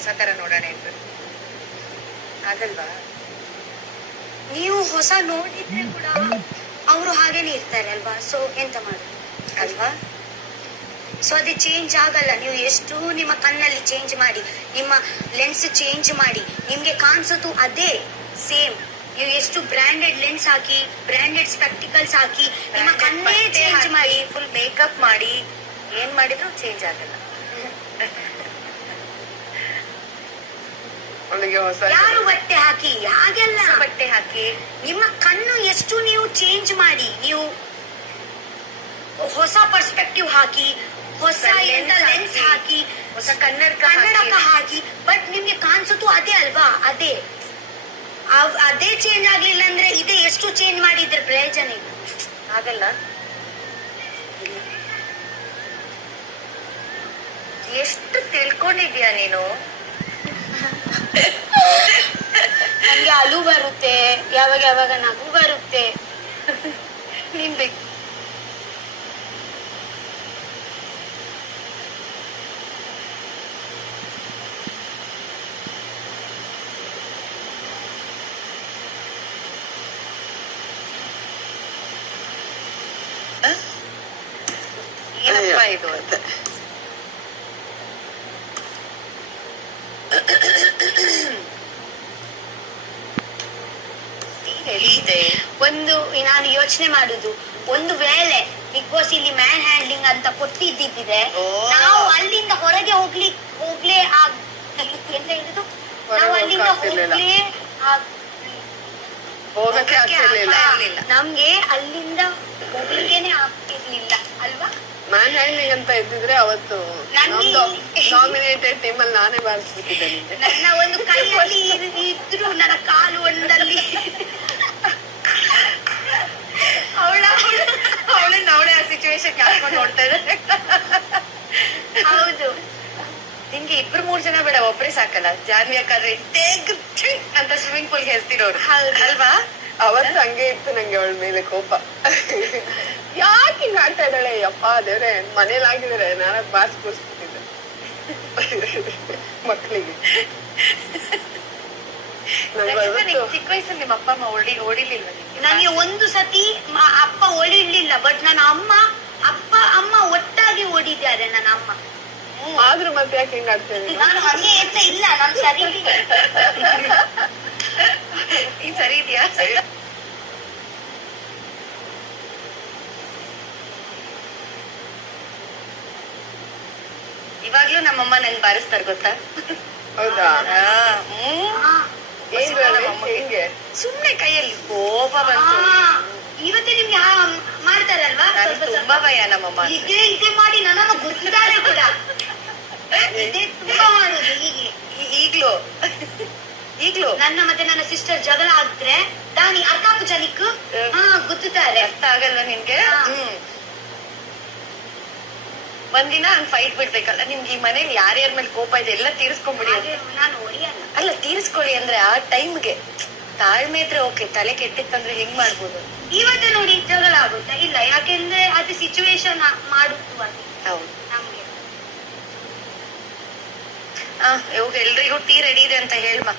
ಹೊಸ ತರ ನೋಡೋಣ ಆಗಲ್ವಾ? ನೀವು ಹೊಸ ನೋಡಿದ್ರೆ ಕೂಡ ಅವರು ಹಾಗೇನೆ ಇರ್ತಾರೆ ಅಲ್ವಾ? ಸೊ ಎಂತ ಮಾಡುದು? ಅಲ್ವಾ? ಸೊ ಅದು ಚೇಂಜ್ ಆಗಲ್ಲ. ನೀವು ಎಷ್ಟು ನಿಮ್ಮ ಕಣ್ಣಲ್ಲಿ ಚೇಂಜ್ ಮಾಡಿ ನಿಮ್ಮ ಲೆನ್ಸ್ ಚೇಂಜ್ ಮಾಡಿ ನಿಮ್ಗೆ ಕಾಣಿಸೋದು ಅದೇ ಸೇಮ್ ನೀವು ಎಷ್ಟು ಬ್ರಾಂಡೆಡ್ ಲೆನ್ಸ್ ಹಾಕಿ ಬ್ರಾಂಡೆಡ್ ಸ್ಪೆಕ್ಟಿಕಲ್ಸ್ ಹಾಕಿ ನಿಮ್ಮ ಕಣ್ಣೇ ಚೇಂಜ್ ಮಾಡಿ ಫುಲ್ ಮೇಕಪ್ ಮಾಡಿ ಏನ್ ಮಾಡಿದ್ರು ಚೇಂಜ್ ಆಗಲ್ಲ. ಯಾರು ಬಟ್ಟೆ ಹಾಕಿ? ಹಾಗೆಲ್ಲ. ಬಟ್ಟೆ ಹಾಕಿ. ನಿಮ್ಮ ಕಣ್ಣು ಎಷ್ಟು ನೀವು ಚೇಂಜ್ ಮಾಡಿ? ನೀವು ಹೊಸ ಪರ್ಸ್ಪೆಕ್ಟಿವ್ ಹಾಕಿ ಹೊಸ ಲೆನ್ಸ್ ಹಾಕಿ, ಹೊಸ ಕನ್ನಡ ಕನ್ನಡಕ ಹಾಕಿ. ಬಟ್ ನಿಮ್ಗೆ ಕಾಣಿಸುತ್ತು ಅದೇ ಅಲ್ವಾ? ಅದೇ. ಅದೇ ಚೇಂಜ್ ಆಗ್ಲಿಲ್ಲ ಅಂದ್ರೆ ಇದೇ ಎಷ್ಟು ಚೇಂಜ್ ಮಾಡಿದ್ರೆ ಪ್ರಯೋಜನ ಇಲ್ಲ? ಆಗಲ್ಲ. ಎಷ್ಟು ತಿಳ್ಕೊಂಡಿದ್ಯಾ ನೀನು? ನಂಗೆ ಅಳು ಬರುತ್ತೆ ಯಾವಾಗ ಯಾವಾಗ ನಗು ಬರುತ್ತೆ. ನೀನ್ ಬೇಕು ಏನಪ್ಪ ಇದು ಅಂತ. ಹೇಳಿದ್ದೆ ಒಂದು ನಾನು ಯೋಚನೆ ಮಾಡುದು ಒಂದು ವೇಳೆ ಬಿಗ್ ಬಾಸ್ ಇಲ್ಲಿ ಮ್ಯಾನ್ ಹ್ಯಾಂಡ್ಲಿಂಗ್ ಅಂತ ಕೊಟ್ಟಿದ್ದಿದ್ರೆ ನಾವು ಅಲ್ಲಿಂದ ಹೊರಗೆ ಹೋಗ್ಲಿ ಹೋಗ್ಲೇ ಆಗ್ ಎಂತ ನಾವು ಅಲ್ಲಿಂದ ಹೋಗಕ್ಕಾಗ್ತಿರ್ಲಿಲ್ಲ. ಹೋಗ್ಲೇ ಆಗ್- ಹೋಗಕ್ಕೆ ಆಗ್ತಿರ್ಲಿಲ್ಲ. ಆಗ್ತಾ ಇರ್ಲಿಲ್ಲ. ನಮ್ಗೆ ಅಲ್ಲಿಂದ ಹೋಗ್ಲಿಕ್ಕೇನೆ ಆಗ್ತಿರ್ಲಿಲ್ಲ ಅಲ್ವಾ? ಮ್ಯಾನ್ ಹ್ಯಾಂಡ್ಲಿಂಗ್ ಅಂತ ಇದ್ದಿದ್ರೆ ಅವತ್ತು ನಾಮಿನೇಟೆಡ್ ಟೀಮ್ ಅಲ್ಲಿ ನಾನೇ ಬಾರಿಸ್ಬಿಟ್ಟಿದ್ದೆ ನನ್ನ ಒಂದು ಕೈಯಲ್ಲಿ ಇದ್- ಇದ್ರು ನನ್ನ ಕಾಲು ಸಿಚುವೇಶನ್ ಹಾಕೊಂಡು ನೋಡ್ತಾ ಇದ್ದಾರೆ. ಹೌದು. ನಿಂಗೆ ಇಬ್ರು ಮೂರ್ ಜನ ಬೇಡ ಒಬ್ರೇ ಸಾಕಲ್ಲ. ಜಾನ್ವಿ ಹಾಕಾದ್ರೆ ಟೇಕ್ ಅಂತ ಸ್ವಿಮ್ಮಿಂಗ್ ಪೂಲ್ ಹೆಸ್ತಿರೋರು ಹೌದು. ಅಲ್ವಾ? ಅವತ್ತು ಹಂಗೆ ಇತ್ತು ನಂಗೆ ಅವಳ ಮೇಲೆ ಕೋಪ. ಯಾಕೆ ಹಿಂಗ್ ಆಡ್ತಾ ಇದ್ದಾಳೆ? ಯಪ್ಪ ದೇವ್ರೆ ಮನೇಲಿ ಆಗಿದ್ರೆ ನಾನು ಬಾಸ್ ಕೂರಿಸ್ಬಿಟ್ಟಿದ್ದೆ. ಮಕ್ಳಿಗೆ. ಚಿಕ್ಕ ವಯಸ್ಸಲ್ಲಿ ನಿಮ್ಮ ಅಪ್ಪ ಅಮ್ಮ ಓಡಿ ಓಡಿಲಿಲ್ವ ನಿಂಗೆ? ನನಗೆ ಒಂದು ಸತಿ ಮ- ಅಪ್ಪ ಓಡಿಲಿಲ್ಲ ಬಟ್ ನನ್ನ ಅಮ್ಮ ಅಪ್ಪ ಅಮ್ಮ ಒಟ್ಟಾಗಿ ಓಡಿದ್ದಾರೆ ನನ್ನ ಅಮ್ಮ. ಆದ್ರೂ ಮತ್ತೆ ಯಾಕೆ ಹಿಂಗ್ ನಾನು ಹಂಗೆ ಎತ್ತ ಇಲ್ಲ ನಾನು ಸರಿ ನೀನ್ ಸರಿ ಇದೆಯಾ? ಇವಾಗ್ಲೂ ನಮ್ಮಮ್ಮ ನನ್ ಬಾರಿಸ್ತಾರ ಗೊತ್ತಾ? ಹೌದಾ? ಸುಮ್ನೆ ಕೈಯಲ್ಲಿ ಕೋಪ ಬಂತು. ಇವತ್ತೇ ನಿಮ್ಗೆ ಮಾಡ್ತಾರಲ್ವಾ? ತುಂಬಾ ಭಯ ನಮ್ಮಮ್ಮ ಇದೇ ಇದೇ ಮಾಡಿ ನನ್ನನ್ನು ಗೊತ್ತಿದ್ದಾರೆ ಕೂಡ. ಇದೇ ತುಂಬಾ ಮಾಡುದು ಹೀಗೆ. ಈಗ್ಲೂ ಈಗ್ಲೂ ನನ್ನ ಮತ್ತೆ ನನ್ನ ಸಿಸ್ಟರ್ ಜಗಳ ಆದ್ರೆ ದಾನಿ ಅರ್ಕಾಪು ಜನಿಕ್ ಹಾ ಗೊತ್ತುತ್ತಾರೆ ಅರ್ಥ ಆಗಲ್ವಾ ನಿನ್ಗೆ? ಒಂದಿನ ಹಂಗ್ ಫೈಟ್ ಬಿಡ್ಬೇಕಲ್ಲ ನಿಮ್ಗೆ ಈ ಮನೇಲಿ ಯಾರ್ಯಾರ ಮೇಲೆ ಕೋಪ ಇದೆ ಎಲ್ಲ ತೀರಿಸ್ಕೊಂಡ್ಬಿಡಿ ನಾನು ಅಲ್ಲ ತೀರಿಸ್ಕೊಳ್ಳಿ ಅಂದ್ರೆ ಆ ಟೈಮ್ಗೆ ತಾಳ್ಮೆ ಇದ್ರೆ ಓಕೆ ತಲೆ ಕೆಟ್ಟಿತ್ತಂದ್ರೆ ಹೆಂಗ್ ಮಾಡ್ಬೋದು? ಇವತ್ತೇ ನೋಡಿ ಜಗಳ ಆಗುತ್ತಾ? ಇಲ್ಲ ಯಾಕೆಂದ್ರೆ ಅದು ಸಿಚುವೇಶನ್ ಮಾಡುತ್ತು ಅದು ಹೌದು. ನಮ್ಗೆ. ಆ ಇವಾಗ ಎಲ್ರಿಗೂ ಟೀ ರೆಡಿ ಇದೆ ಅಂತ ಹೇಳ್ಮ